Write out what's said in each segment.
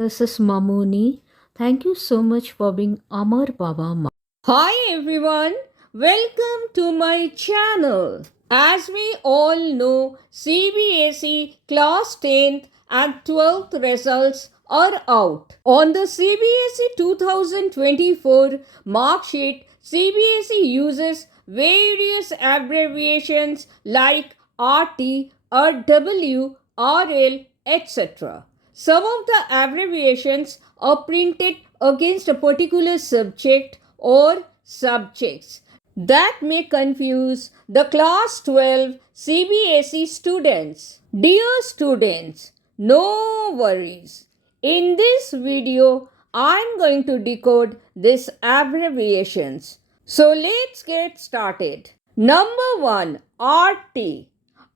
This is Mamuni. Thank you so much for being Amar Baba Ma. Hi everyone, welcome to my channel. As we all know, CBSE class 10th and 12th results are out. On the CBSE 2024 mark sheet, CBSE uses various abbreviations like RT, RW, RL, etc. Some of the abbreviations are printed against a particular subject or subjects. That may confuse the class 12 CBSE students. Dear students, no worries. In this video, I'm going to decode these abbreviations. So let's get started. Number 1, RT.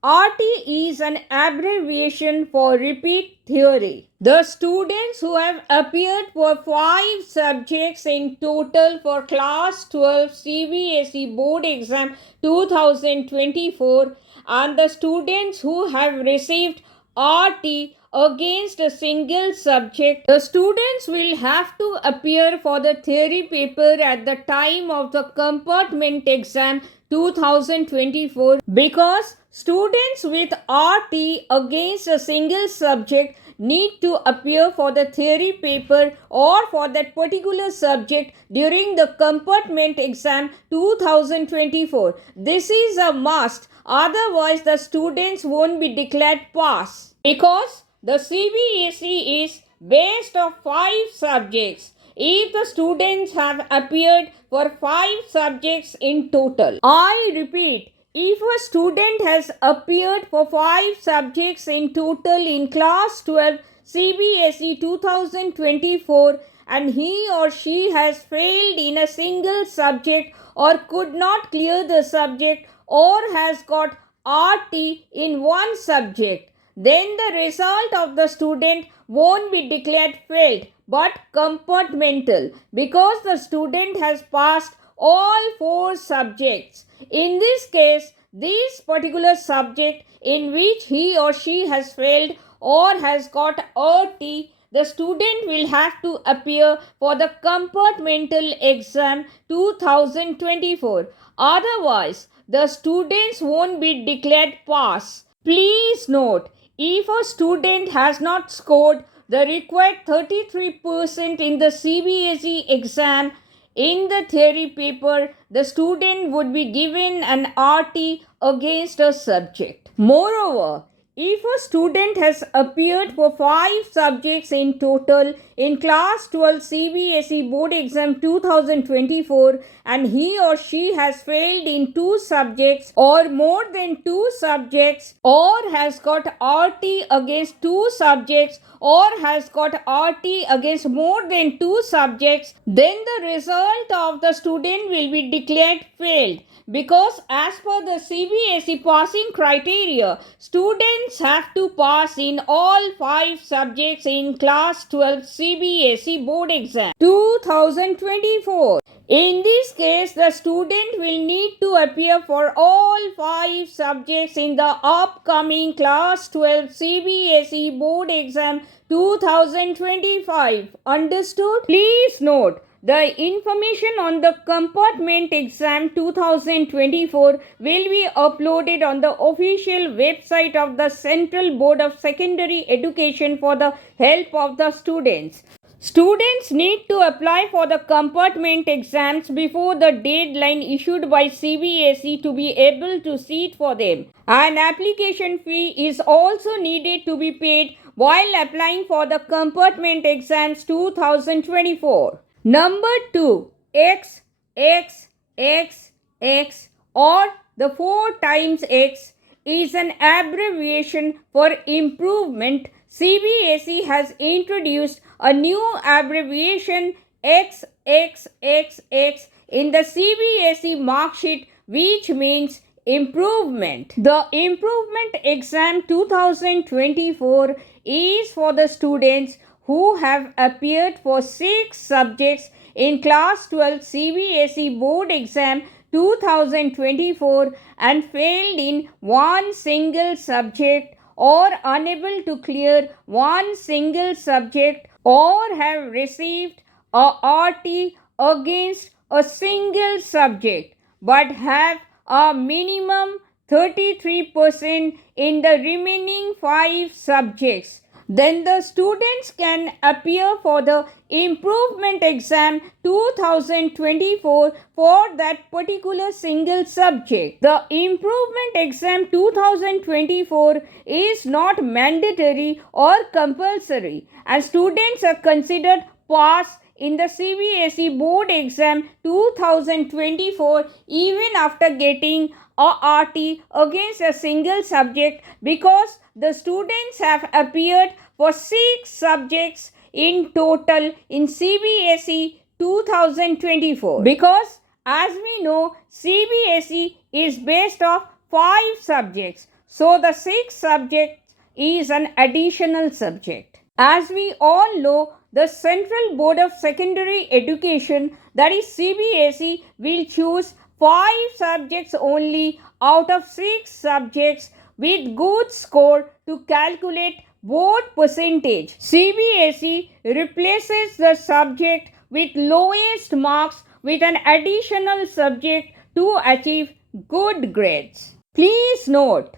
RT is an abbreviation for repeat theory. The students who have appeared for 5 subjects in total for class 12 CBSE board exam 2024 and the students who have received RT against a single subject, the students will have to appear for the theory paper at the time of the compartment exam 2024 because students with RT against a single subject need to appear for the theory paper or for that particular subject during the compartment exam 2024. This is a must, otherwise the students won't be declared pass because the CBSE is based on 5 subjects. If the students have appeared for 5 subjects in total. I repeat, if a student has appeared for 5 subjects in total in class 12 CBSE 2024 and he or she has failed in a single subject or could not clear the subject or has got RT in one subject, then the result of the student won't be declared failed but compartmental because the student has passed all 4 subjects. In this case, this particular subject in which he or she has failed or has got RT, the student will have to appear for the compartmental exam 2024. Otherwise, the students won't be declared pass. Please note, if a student has not scored the required 33% in the CBSE exam in the theory paper, the student would be given an RT against a subject. Moreover, if a student has appeared for 5 subjects in total in class 12 CBSE board exam 2024 and he or she has failed in 2 subjects or more than 2 subjects or has got RT against 2 subjects or has got RT against more than 2 subjects, then the result of the student will be declared failed because as per the CBSE passing criteria, students have to pass in all 5 subjects in class 12 CBSE board exam 2024. In this case, the student will need to appear for all 5 subjects in the upcoming class 12 CBSE board exam 2025. Understood? Please note, the information on the compartment exam 2024 will be uploaded on the official website of the Central Board of Secondary Education for the help of the students. Students need to apply for the compartment exams before the deadline issued by CBSE to be able to sit for them. An application fee is also needed to be paid while applying for the compartment exams 2024. Number 2, X, X, X, X or the 4 times X is an abbreviation for improvement. CBSE has introduced a new abbreviation XXXX in the CBSE mark sheet, which means improvement. The improvement exam 2024 is for the students who have appeared for 6 subjects in class 12 CBSE board exam 2024 and failed in one single subject or unable to clear one single subject or have received a RT against a single subject but have a minimum 33% in the remaining 5 subjects, then the students can appear for the improvement exam 2024 for that particular single subject. The improvement exam 2024 is not mandatory or compulsory, and students are considered pass in the CBSE board exam 2024 even after getting a RT against a single subject, because the students have appeared for 6 subjects in total in CBSE 2024. Because as we know, CBSE is based off 5 subjects, so the 6th subject is an additional subject. As we all know, the Central Board of Secondary Education, that is CBSE, will choose 5 subjects only out of 6 subjects with good score to calculate board percentage. CBSE replaces the subject with lowest marks with an additional subject to achieve good grades. Please note,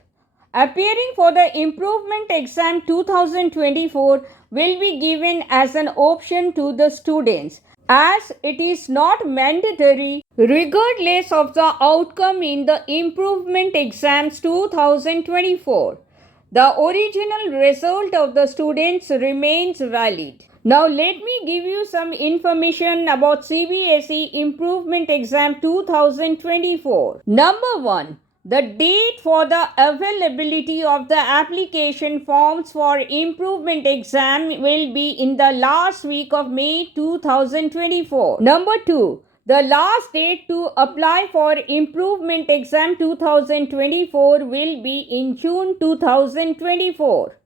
appearing for the improvement exam 2024 will be given as an option to the students, as it is not mandatory regardless of the outcome in the improvement exams 2024. The original result of the students remains valid. Now let me give you some information about CBSE Improvement Exam 2024. Number 1. The date for the availability of the application forms for improvement exam will be in the last week of May 2024. Number 2. The last date to apply for improvement exam 2024 will be in June 2024.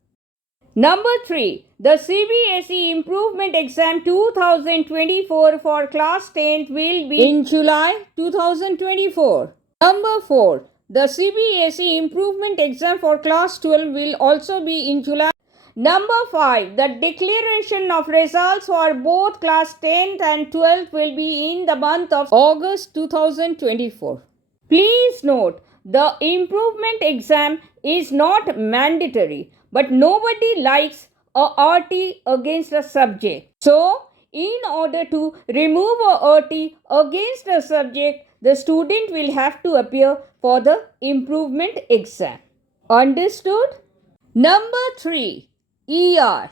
Number 3. The CBSE Improvement Exam 2024 for Class 10 will be in July 2024. Number 4. The CBSE Improvement Exam for Class 12 will also be in July. Number 5. The declaration of results for both Class 10th and 12th will be in the month of August 2024. Please note, the improvement exam is not mandatory, but nobody likes a RT against a subject. So, in order to remove a RT against a subject, the student will have to appear for the improvement exam. Understood? Number 3. ER.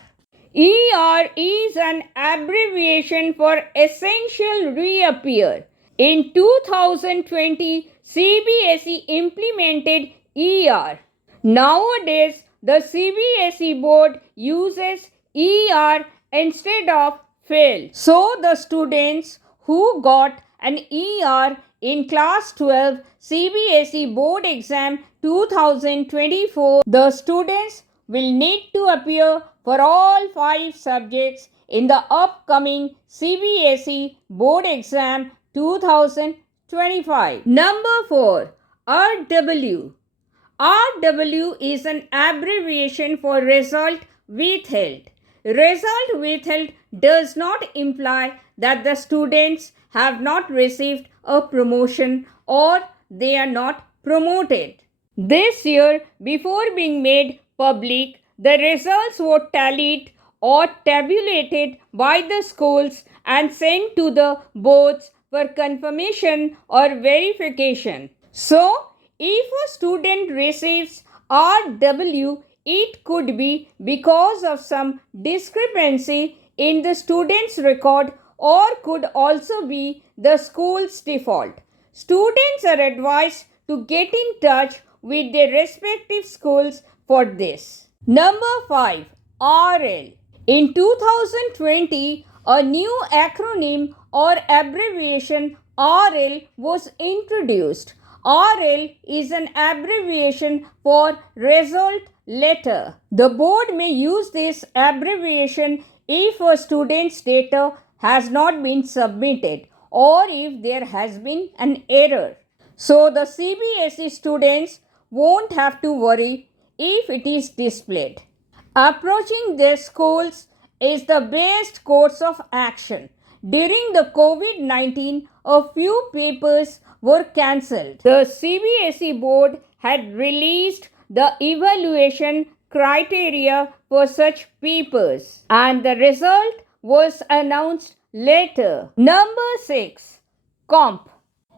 ER is an abbreviation for Essential Reappear. In 2020, CBSE implemented ER. Nowadays, the CBSE board uses ER instead of fail. So, the students who got an ER in class 12 CBSE board exam 2024, the students will need to appear for all 5 subjects in the upcoming CBSE board exam 2025. Number 4. RW. RW is an abbreviation for result withheld. Result withheld does not imply that the students have not received a promotion or they are not promoted. This year, before being made public, the results were tallied or tabulated by the schools and sent to the boards for confirmation or verification. So, if a student receives RW, it could be because of some discrepancy in the student's record or could also be the school's default. Students are advised to get in touch with their respective schools for this. Number 5. RL. In 2020, a new acronym or abbreviation RL was introduced. RL is an abbreviation for result letter. The board may use this abbreviation if a student's data has not been submitted or if there has been an error. So the CBSE students won't have to worry if it is displayed. Approaching their schools is the best course of action. During the COVID-19, a few papers were cancelled. The CBSE board had released the evaluation criteria for such papers and the result was announced later. Number 6. COMP.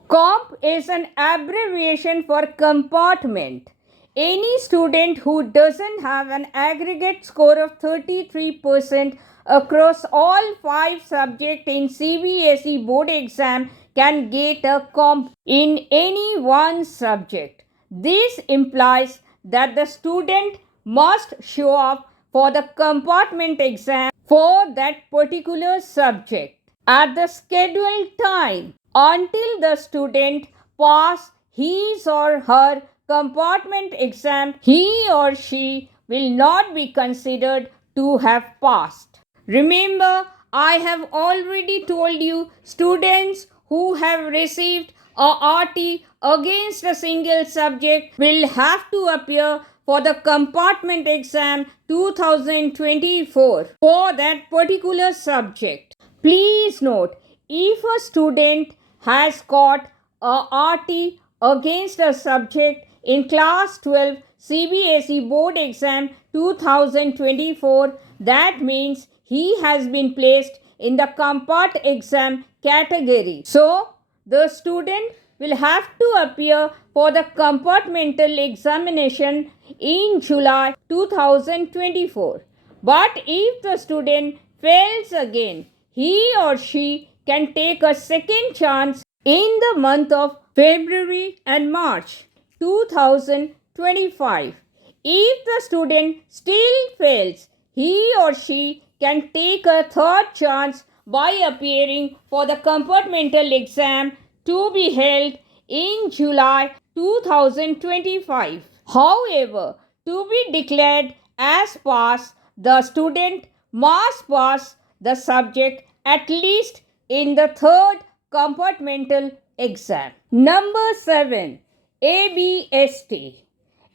COMP is an abbreviation for compartment. Any student who doesn't have an aggregate score of 33% across all 5 subjects in CBSE board exam can get a comp in any one subject. This implies that the student must show up for the compartment exam for that particular subject at the scheduled time. Until the student pass his or her compartment exam, he or she will not be considered to have passed. Remember, I have already told you students who have received a RT against a single subject will have to appear for the compartment exam 2024 for that particular subject. Please note, if a student has got a RT against a subject in class 12 CBSE board exam 2024, that means he has been placed in the compart exam category. So, the student will have to appear for the compartmental examination in July 2024. But if the student fails again, he or she can take a second chance in the month of February and March 2025. If the student still fails, he or she can take a third chance by appearing for the compartmental exam to be held in July 2025. However, to be declared as pass, the student must pass the subject at least in the third compartmental exam. Number 7. ABST.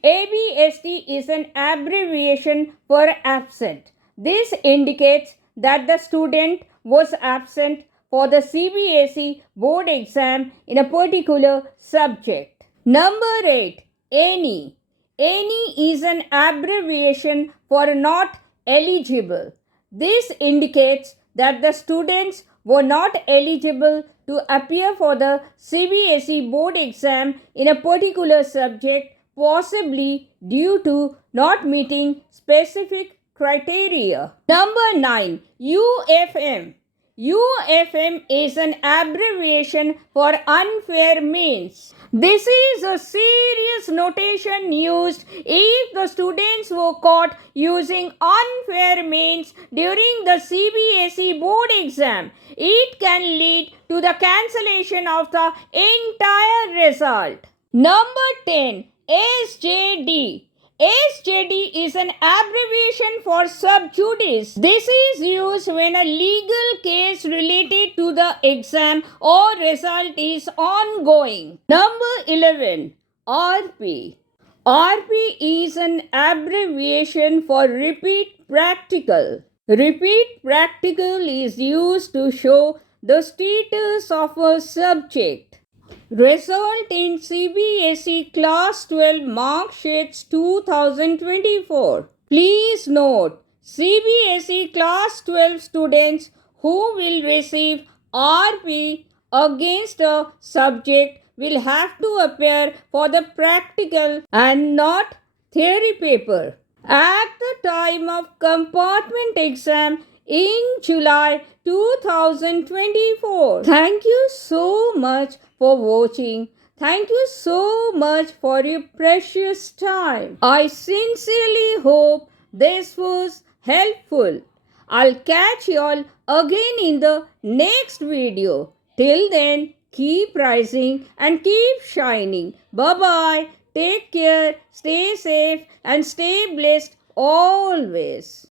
ABST is an abbreviation for absent. This indicates that the student was absent for the CBSE board exam in a particular subject. Number 8. Any. Any is an abbreviation for not eligible. This indicates that the students were not eligible to appear for the CBSE board exam in a particular subject, possibly due to not meeting specific criteria. Number 9. UFM. UFM is an abbreviation for unfair means. This is a serious notation used if the students were caught using unfair means during the CBSE board exam. It can lead to the cancellation of the entire result. Number 10. SJD. SJD is an abbreviation for sub judice. This is used when a legal case related to the exam or result is ongoing. Number 11. RP. RP is an abbreviation for repeat practical. Repeat practical is used to show the status of a subject. Result in CBSE Class 12 Mark Sheets 2024. Please note, CBSE Class 12 students who will receive RP against a subject will have to appear for the practical and not theory paper at the time of compartment exam in July 2024. Thank you so much for watching. Thank you so much for your precious time. I sincerely hope this was helpful. I'll catch you all again in the next video. Till then, keep rising and keep shining. Bye-bye. Take care, stay safe and stay blessed always.